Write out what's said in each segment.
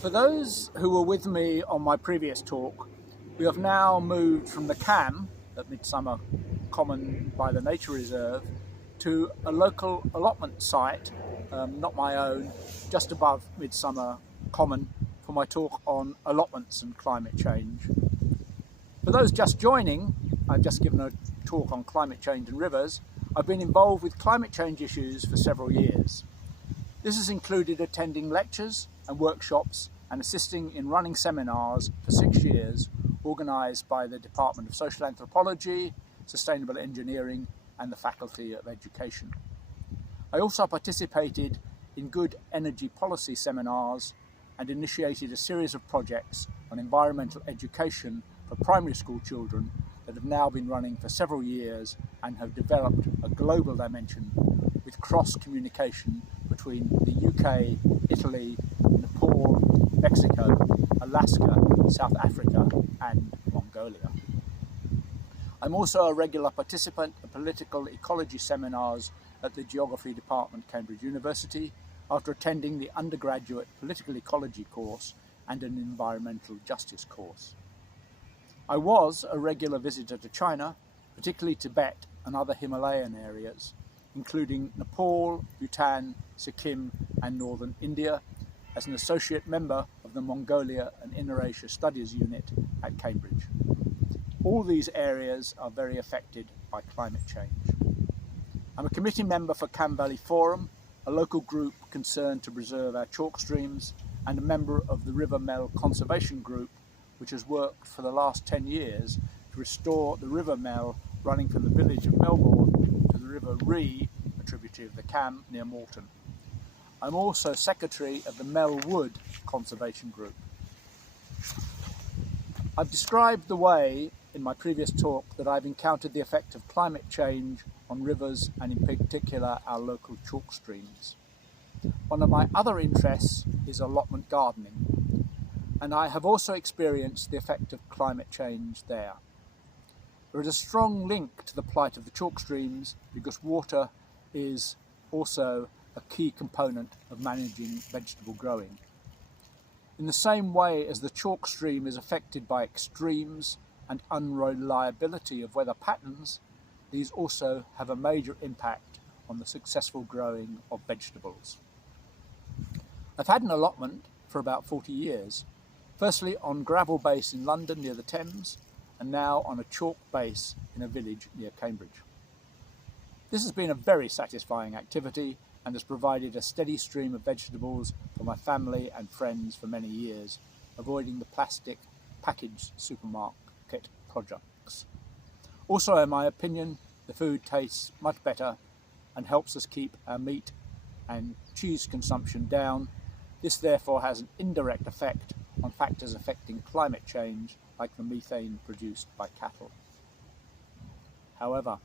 For those who were with me on my previous talk, we have now moved from the Cam at Midsummer Common by the Nature Reserve to a local allotment site, not my own, just above Midsummer Common for my talk on allotments and climate change. For those just joining, I've just given a talk on climate change and rivers. I've been involved with climate change issues for several years. This has included attending lectures and workshops and assisting in running seminars for 6 years, organised by the Department of Social Anthropology, Sustainable Engineering and the Faculty of Education. I also participated in good energy policy seminars and initiated a series of projects on environmental education for primary school children that have now been running for several years and have developed a global dimension with cross-communication between the UK, Italy, Nepal, Mexico, Alaska, South Africa and Mongolia. I'm also a regular participant in political ecology seminars at the Geography Department, Cambridge University, after attending the undergraduate political ecology course and an environmental justice course. I was a regular visitor to China, particularly Tibet and other Himalayan areas, including Nepal, Bhutan, Sikkim and northern India, as an associate member of the Mongolia and Inner Asia Studies Unit at Cambridge. All these areas are very affected by climate change. I'm a committee member for Cam Valley Forum, a local group concerned to preserve our chalk streams, and a member of the River Mel Conservation Group, which has worked for the last 10 years to restore the River Mel running from the village of Melbourne to the River Ree, a tributary of the Cam near Moulton. I'm also secretary of the Mel Wood Conservation Group. I've described the way in my previous talk that I've encountered the effect of climate change on rivers and in particular our local chalk streams. One of my other interests is allotment gardening, and I have also experienced the effect of climate change there. There is a strong link to the plight of the chalk streams because water is also a key component of managing vegetable growing. In the same way as the chalk stream is affected by extremes and unreliability of weather patterns, these also have a major impact on the successful growing of vegetables. I've had an allotment for about 40 years, firstly on gravel base in London near the Thames, and now on a chalk base in a village near Cambridge. This has been a very satisfying activity and has provided a steady stream of vegetables for my family and friends for many years, avoiding the plastic packaged supermarket products. Also, in my opinion, the food tastes much better and helps us keep our meat and cheese consumption down. This therefore has an indirect effect on factors affecting climate change, like the methane produced by cattle. However,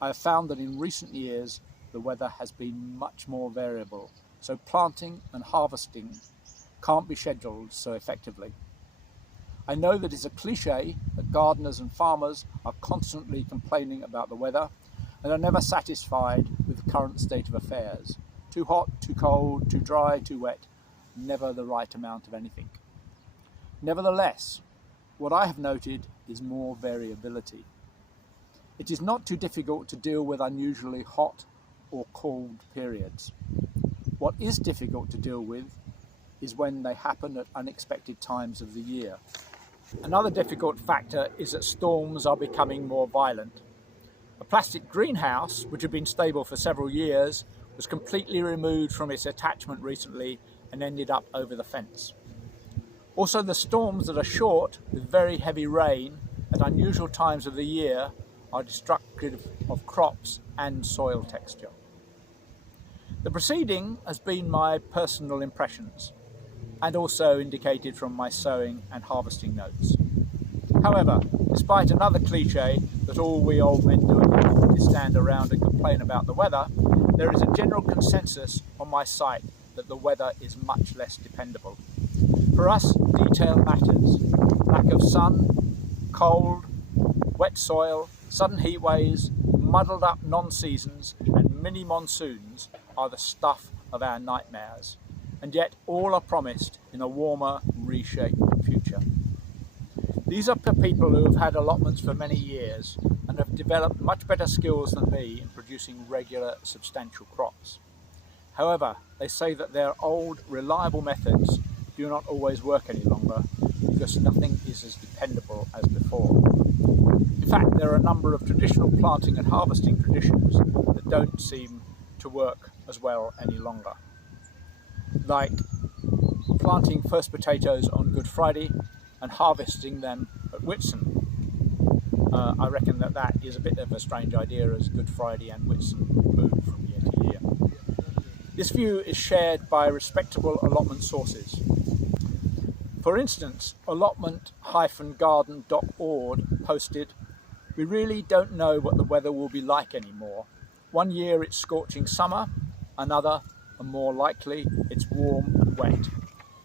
I have found that in recent years the weather has been much more variable, so planting and harvesting can't be scheduled so effectively. I know that it's a cliche that gardeners and farmers are constantly complaining about the weather and are never satisfied with the current state of affairs. Too hot, too cold, too dry, too wet, never the right amount of anything. Nevertheless, what I have noted is more variability. It is not too difficult to deal with unusually hot or cold periods. What is difficult to deal with is when they happen at unexpected times of the year. Another difficult factor is that storms are becoming more violent. A plastic greenhouse, which had been stable for several years, was completely removed from its attachment recently and ended up over the fence. Also, the storms that are short with very heavy rain at unusual times of the year are destructive of crops and soil texture. The preceding has been my personal impressions and also indicated from my sowing and harvesting notes. However, despite another cliche that all we old men do is stand around and complain about the weather, there is a general consensus on my site that the weather is much less dependable. For us, detail matters. Lack of sun, cold, wet soil, sudden heat waves, muddled up non-seasons and mini monsoons are the stuff of our nightmares. and yet all are promised in a warmer, reshaped future. These are people who have had allotments for many years and have developed much better skills than me in producing regular, substantial crops. However, they say that their old, reliable methods do not always work any longer because nothing is as dependable as before. In fact, there are a number of traditional planting and harvesting traditions that don't seem to work as well any longer. Like planting first potatoes on Good Friday and harvesting them at Whitsun. I reckon that is a bit of a strange idea as Good Friday and Whitsun move from year to year. This view is shared by respectable allotment sources. For instance, allotment-garden.org posted, "We really don't know what the weather will be like anymore. One year it's scorching summer, another, and more likely, it's warm and wet.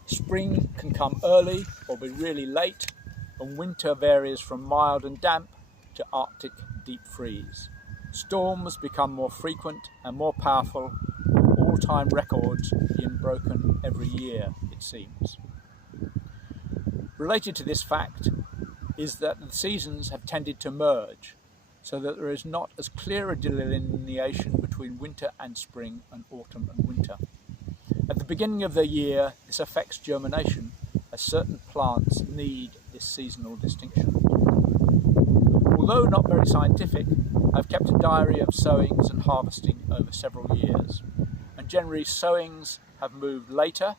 Spring can come early or be really late, and winter varies from mild and damp to Arctic deep freeze. Storms become more frequent and more powerful, with all-time records being broken every year, it seems." Related to this fact is that the seasons have tended to merge, so that there is not as clear a delineation between winter and spring and autumn and winter. At the beginning of the year, this affects germination, as certain plants need this seasonal distinction. Although not very scientific, I've kept a diary of sowings and harvesting over several years, and generally sowings have moved later,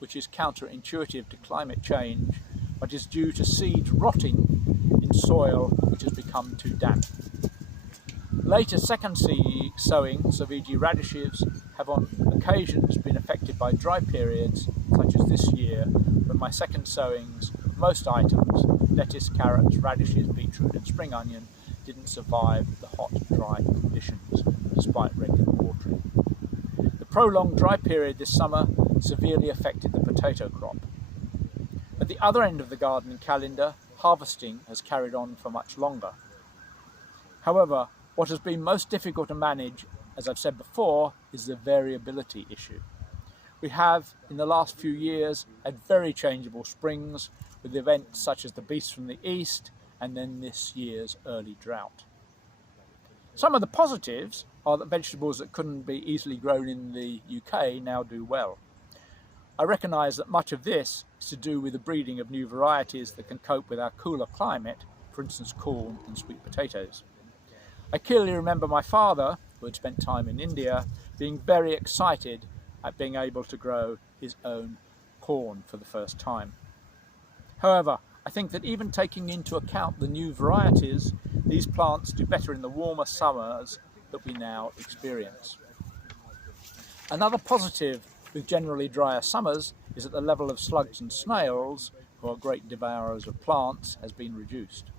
which is counterintuitive to climate change, but is due to seeds rotting in soil which has become too damp. Later second sowings of e.g. radishes have on occasions been affected by dry periods, such as this year, when my second sowings of most items, lettuce, carrots, radishes, beetroot and spring onion, didn't survive the hot, dry conditions, despite regular watering. The prolonged dry period this summer severely affected the potato crop. At the other end of the gardening calendar, harvesting has carried on for much longer. However, what has been most difficult to manage, as I've said before, is the variability issue. We have, in the last few years, had very changeable springs, with events such as the beast from the east and then this year's early drought. Some of the positives are that vegetables that couldn't be easily grown in the UK now do well. I recognise that much of this is to do with the breeding of new varieties that can cope with our cooler climate, for instance corn and sweet potatoes. I clearly remember my father, who had spent time in India, being very excited at being able to grow his own corn for the first time. However, I think that even taking into account the new varieties, these plants do better in the warmer summers that we now experience. Another positive with generally drier summers is that the level of slugs and snails, who are great devourers of plants, has been reduced.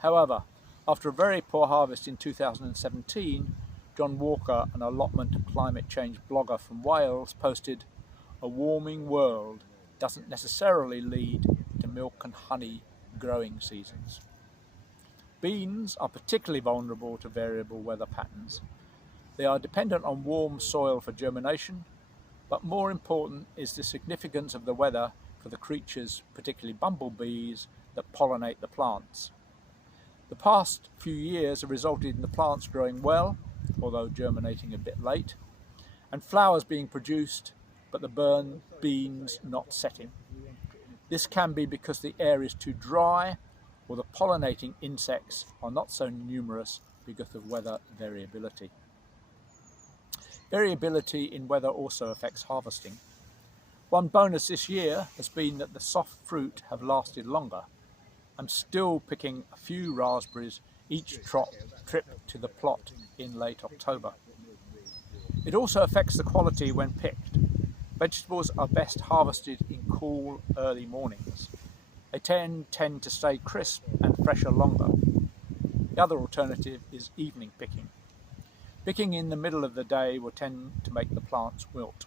However, after a very poor harvest in 2017, John Walker, an allotment climate change blogger from Wales, posted, "A warming world doesn't necessarily lead to milk and honey growing seasons." Beans are particularly vulnerable to variable weather patterns. They are dependent on warm soil for germination, but more important is the significance of the weather for the creatures, particularly bumblebees, that pollinate the plants. The past few years have resulted in the plants growing well, although germinating a bit late, and flowers being produced, but the beans not setting. This can be because the air is too dry, or the pollinating insects are not so numerous because of weather variability. Variability in weather also affects harvesting. One bonus this year has been that the soft fruit have lasted longer. I'm still picking a few raspberries each trip to the plot in late October. It also affects the quality when picked. Vegetables are best harvested in cool, early mornings. They tend to stay crisp and fresher longer. The other alternative is evening picking. Picking in the middle of the day will tend to make the plants wilt.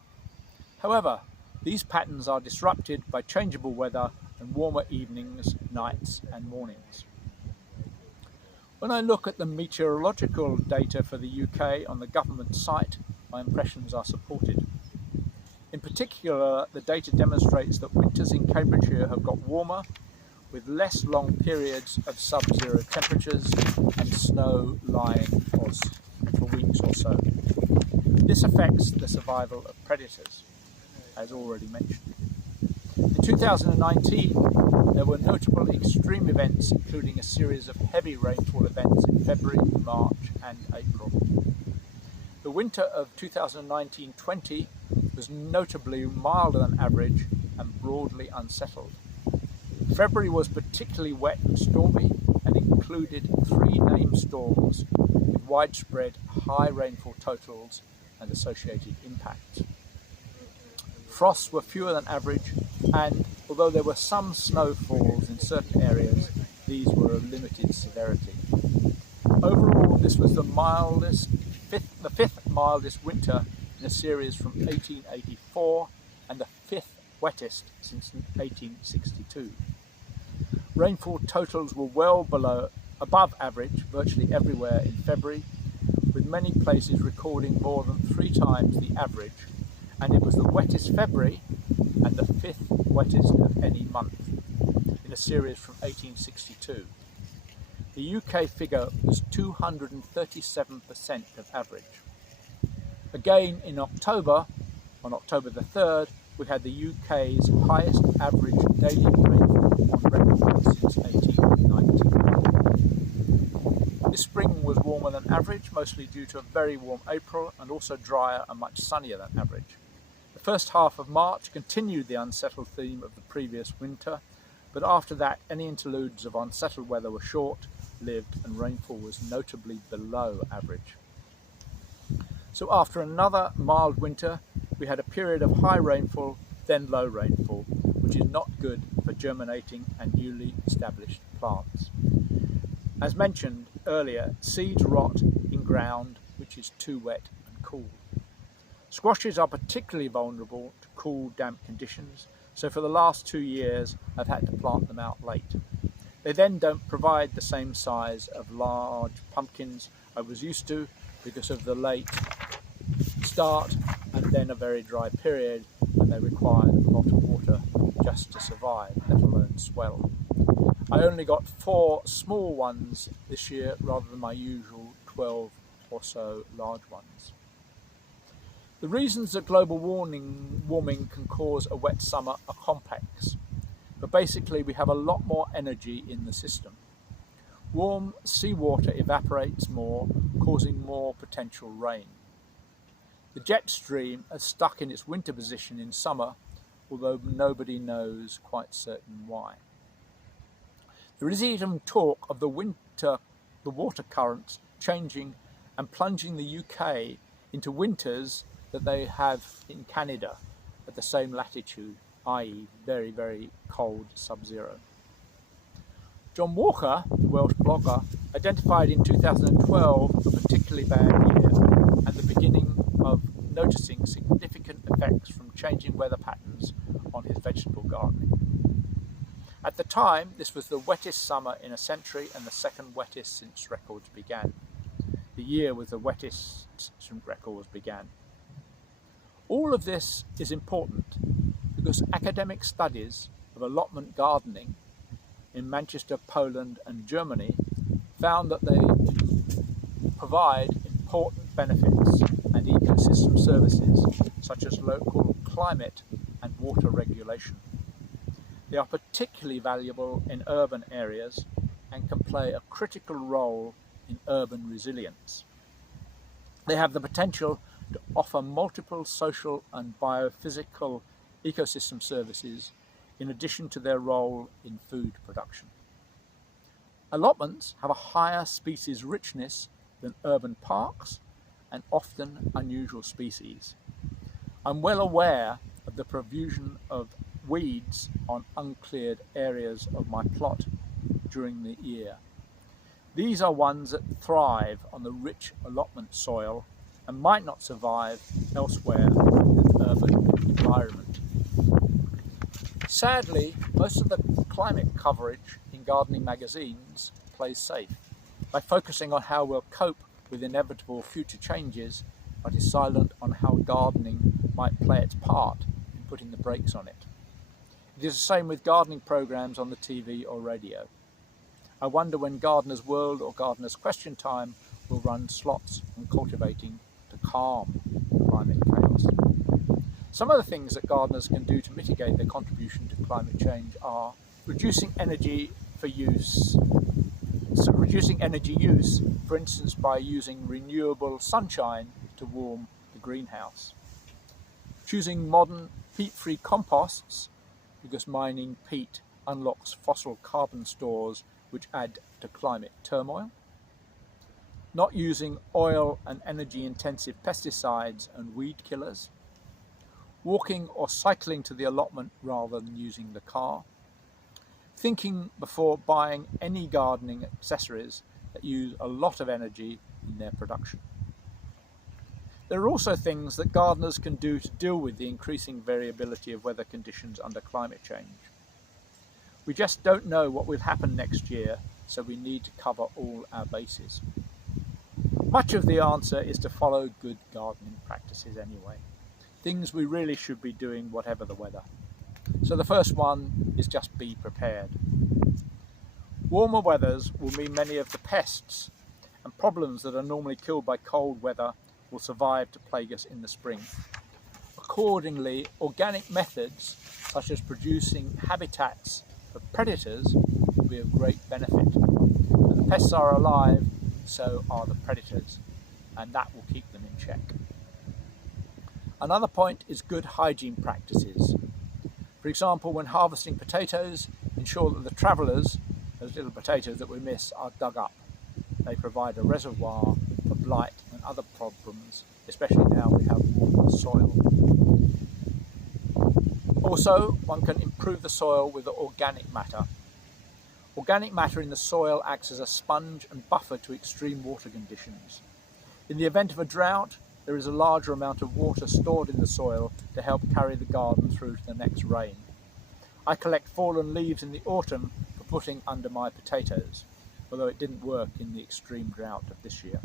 However, these patterns are disrupted by changeable weather and warmer evenings, nights and mornings. When I look at the meteorological data for the UK on the government site, my impressions are supported. In particular, the data demonstrates that winters in Cambridgeshire have got warmer, with less long periods of sub-zero temperatures and snow lying for weeks or so. This affects the survival of predators, as already mentioned. In 2019, there were notable extreme events, including a series of heavy rainfall events in February, March and April. The winter of 2019-20 was notably milder than average and broadly unsettled. February was particularly wet and stormy and included 3 named storms with widespread high rainfall totals and associated impacts. Frosts were fewer than average, and although there were some snowfalls in certain areas, these were of limited severity. Overall, this was the fifth mildest winter in a series from 1884 and the 5th wettest since 1862. Rainfall totals were well above average virtually everywhere in February, with many places recording more than 3 times the average, and it was the wettest February and the 5th wettest of any month in a series from 1862. The UK figure was 237% of average. Again in October, on October the 3rd, we had the UK's highest average daily rainfall on record since 1890. This spring was warmer than average, mostly due to a very warm April and also drier and much sunnier than average. The first half of March continued the unsettled theme of the previous winter, but after that any interludes of unsettled weather were short-lived and rainfall was notably below average. So after another mild winter, we had a period of high rainfall, then low rainfall, which is not good for germinating and newly established plants. As mentioned earlier, seeds rot in ground which is too wet and cool. Squashes are particularly vulnerable to cool, damp conditions, so for the last 2 years I've had to plant them out late. They then don't provide the same size of large pumpkins I was used to because of the late start and then a very dry period when they required a lot of water just to survive, let alone swell. I only got 4 small ones this year rather than my usual 12 or so large ones. The reasons that global warming can cause a wet summer are complex, but basically we have a lot more energy in the system. Warm seawater evaporates more, causing more potential rain. The jet stream is stuck in its winter position in summer, although nobody knows quite certain why. There is even talk of the water currents changing and plunging the UK into winters that they have in Canada at the same latitude, i.e. very, very cold sub-zero. John Walker, the Welsh blogger, identified in 2012 a particularly bad year and the beginning of noticing significant effects from changing weather patterns on his vegetable gardening. At the time, this was the wettest summer in a century and the second wettest since records began. The year was the wettest since records began. All of this is important because academic studies of allotment gardening in Manchester, Poland and Germany found that they provide important benefits and ecosystem services such as local climate and water regulation. They are particularly valuable in urban areas and can play a critical role in urban resilience. They have the potential to offer multiple social and biophysical ecosystem services in addition to their role in food production. Allotments have a higher species richness than urban parks and often unusual species. I'm well aware of the profusion of weeds on uncleared areas of my plot during the year. These are ones that thrive on the rich allotment soil and might not survive elsewhere in an urban environment. Sadly, most of the climate coverage in gardening magazines plays safe by focusing on how we'll cope with inevitable future changes, but is silent on how gardening might play its part in putting the brakes on it. It is the same with gardening programs on the TV or radio. I wonder when Gardener's World or Gardener's Question Time will run slots on cultivating to calm climate chaos. Some of the things that gardeners can do to mitigate their contribution to climate change are reducing energy use, for instance by using renewable sunshine to warm the greenhouse. Choosing modern peat-free composts, because mining peat unlocks fossil carbon stores which add to climate turmoil. Not using oil and energy-intensive pesticides and weed killers. Walking or cycling to the allotment rather than using the car. Thinking before buying any gardening accessories that use a lot of energy in their production. There are also things that gardeners can do to deal with the increasing variability of weather conditions under climate change. We just don't know what will happen next year, so we need to cover all our bases. Much of the answer is to follow good gardening practices anyway. Things we really should be doing whatever the weather. So the first one is just be prepared. Warmer weathers will mean many of the pests and problems that are normally killed by cold weather will survive to plague us in the spring. Accordingly, organic methods such as producing habitats for predators will be of great benefit. When the pests are alive, so are the predators, and that will keep them in check. Another point is good hygiene practices. For example, when harvesting potatoes, ensure that the travellers, those little potatoes that we miss, are dug up. They provide a reservoir for blight and other problems, especially now we have warmer soil. Also, one can improve the soil with the organic matter. Organic matter in the soil acts as a sponge and buffer to extreme water conditions. In the event of a drought, there is a larger amount of water stored in the soil to help carry the garden through to the next rain. I collect fallen leaves in the autumn for putting under my potatoes, although it didn't work in the extreme drought of this year.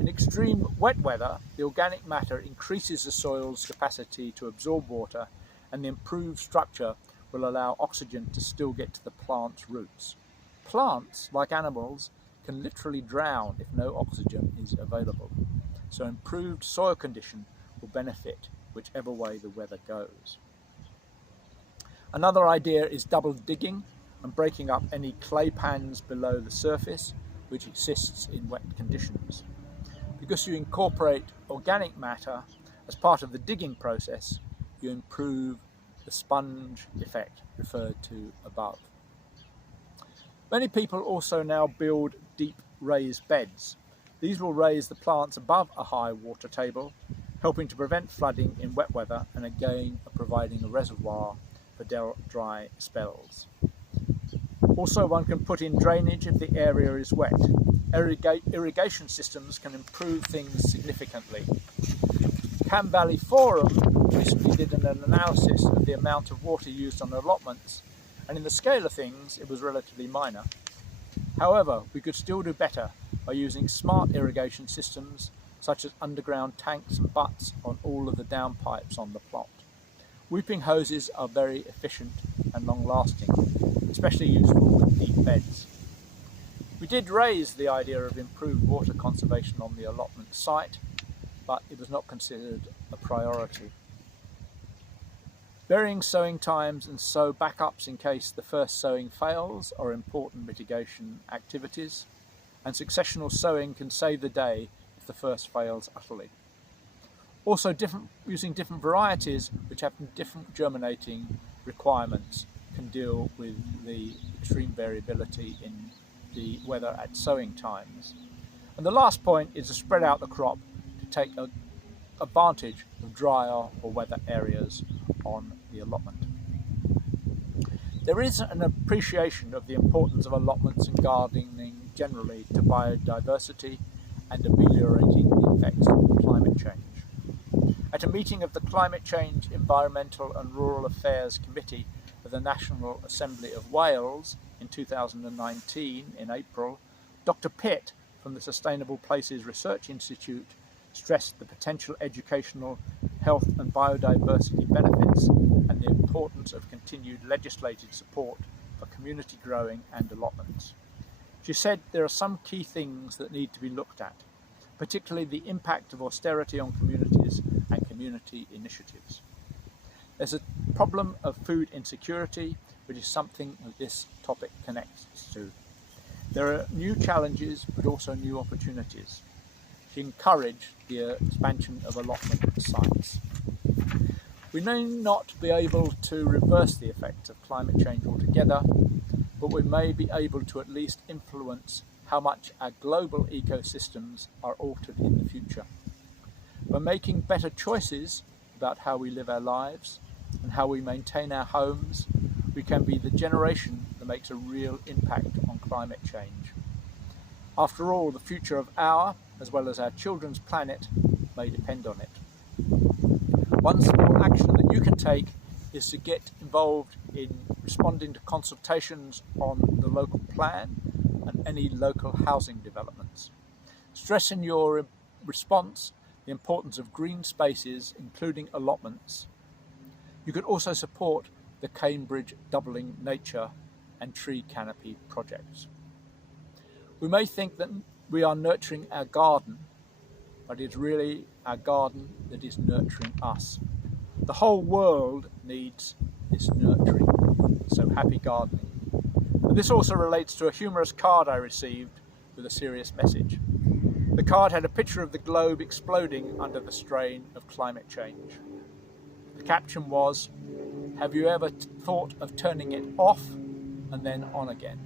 In extreme wet weather, the organic matter increases the soil's capacity to absorb water, and the improved structure will allow oxygen to still get to the plant's roots. Plants, like animals, can literally drown if no oxygen is available. So improved soil condition will benefit whichever way the weather goes. Another idea is double digging and breaking up any clay pans below the surface which exists in wet conditions. Because you incorporate organic matter as part of the digging process, you improve the sponge effect referred to above. Many people also now build deep raised beds. These will raise the plants above a high water table, helping to prevent flooding in wet weather and again providing a reservoir for dry spells. Also, one can put in drainage if the area is wet. Irrigation systems can improve things significantly. Cam Valley Forum recently did an analysis of the amount of water used on allotments, and in the scale of things it was relatively minor. However, we could still do better by using smart irrigation systems such as underground tanks and butts on all of the downpipes on the plot. Weeping hoses are very efficient and long-lasting, especially useful with deep beds. We did raise the idea of improved water conservation on the allotment site, but it was not considered a priority. Varying sowing times and sow backups in case the first sowing fails are important mitigation activities, and successional sowing can save the day if the first fails utterly. Also, using different varieties which have different germinating requirements can deal with the extreme variability in the weather at sowing times. And the last point is to spread out the crop to take advantage of drier or weather areas on the allotment. There is an appreciation of the importance of allotments and gardening generally to biodiversity and ameliorating the effects of climate change. At a meeting of the Climate Change, Environmental and Rural Affairs Committee of the National Assembly of Wales in 2019 in April, Dr. Pitt from the Sustainable Places Research Institute stressed the potential educational, health and biodiversity benefits and the importance of continued legislative support for community growing and allotments. She said there are some key things that need to be looked at, particularly the impact of austerity on communities and community initiatives. There's a problem of food insecurity, which is something that this topic connects to. There are new challenges, but also new opportunities. She encouraged the expansion of allotment sites. We may not be able to reverse the effects of climate change altogether, but we may be able to at least influence how much our global ecosystems are altered in the future. By making better choices about how we live our lives and how we maintain our homes, we can be the generation that makes a real impact on climate change. After all, the future of our, as well as our children's planet, may depend on it. One small action that you can take is to get involved in responding to consultations on the local plan and any local housing developments. Stress in your response the importance of green spaces, including allotments. You could also support the Cambridge Doubling Nature and Tree Canopy projects. We may think that we are nurturing our garden, but it's really our garden that is nurturing us. The whole world needs this nurturing, so happy gardening. And this also relates to a humorous card I received with a serious message. The card had a picture of the globe exploding under the strain of climate change. The caption was, "Have you ever thought of turning it off and then on again?"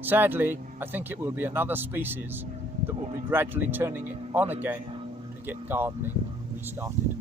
Sadly, I think it will be another species that will be gradually turning it on again to get gardening restarted.